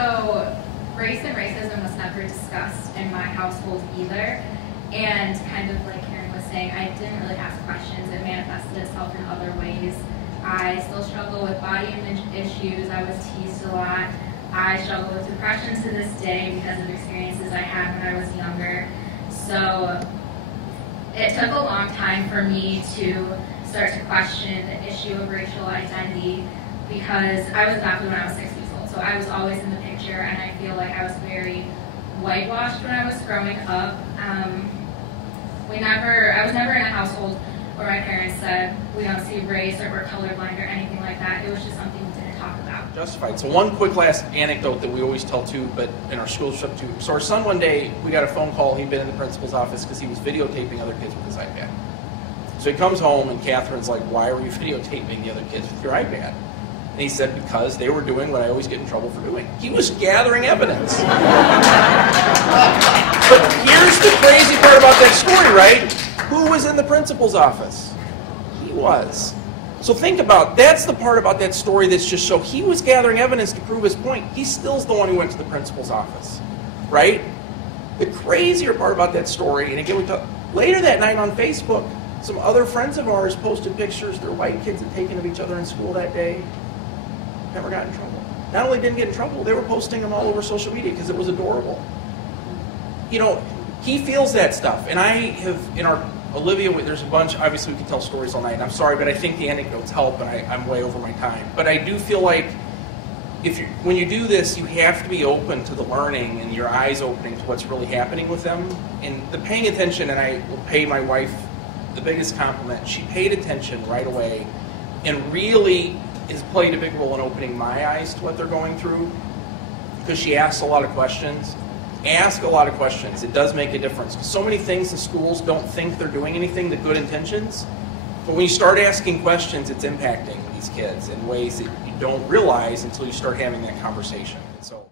So race and racism was never discussed in my household either. And kind of like Karen was saying, I didn't really ask questions. It manifested itself in other ways. I still struggle with body image issues. I was teased a lot. I struggle with depression to this day because of experiences I had when I was younger. So it took a long time for me to start to question the issue of racial identity because I was adopted when I was 6 years old. So I was always in the picture, and I feel like I was very whitewashed when I was growing up. I was never in a household where my parents said, we don't see race or we're colorblind or anything like that. It was just something we didn't talk about. Justified. So one quick last anecdote that we always tell too, but in our school trip too. So our son one day, we got a phone call. He'd been in the principal's office because he was videotaping other kids with his iPad. So he comes home and Catherine's like, why were you videotaping the other kids with your iPad? And he said, because they were doing what I always get in trouble for doing. He was gathering evidence. But here's the crazy part about that story, right? Who was in the principal's office? He was. So think about, that's the part about that story that's just so, he was gathering evidence to prove his point. He still's the one who went to the principal's office, right? The crazier part about that story, and again, we talked later that night on Facebook, some other friends of ours posted pictures their white kids had taken of each other in school that day. Never got in trouble. Not only didn't get in trouble, they were posting them all over social media because it was adorable. You know, he feels that stuff. And I have, in our, Olivia, there's a bunch, obviously we can tell stories all night. And I'm sorry, but I think the anecdotes help, and I'm way over my time. But I do feel like when you do this, you have to be open to the learning and your eyes opening to what's really happening with them. And the paying attention, and I will pay my wife the biggest compliment. She paid attention right away and really has played a big role in opening my eyes to what they're going through because she asks a lot of questions. Ask a lot of questions. It does make a difference. So many things in schools don't think they're doing anything, the good intentions. But when you start asking questions, it's impacting these kids in ways that you don't realize until you start having that conversation. And so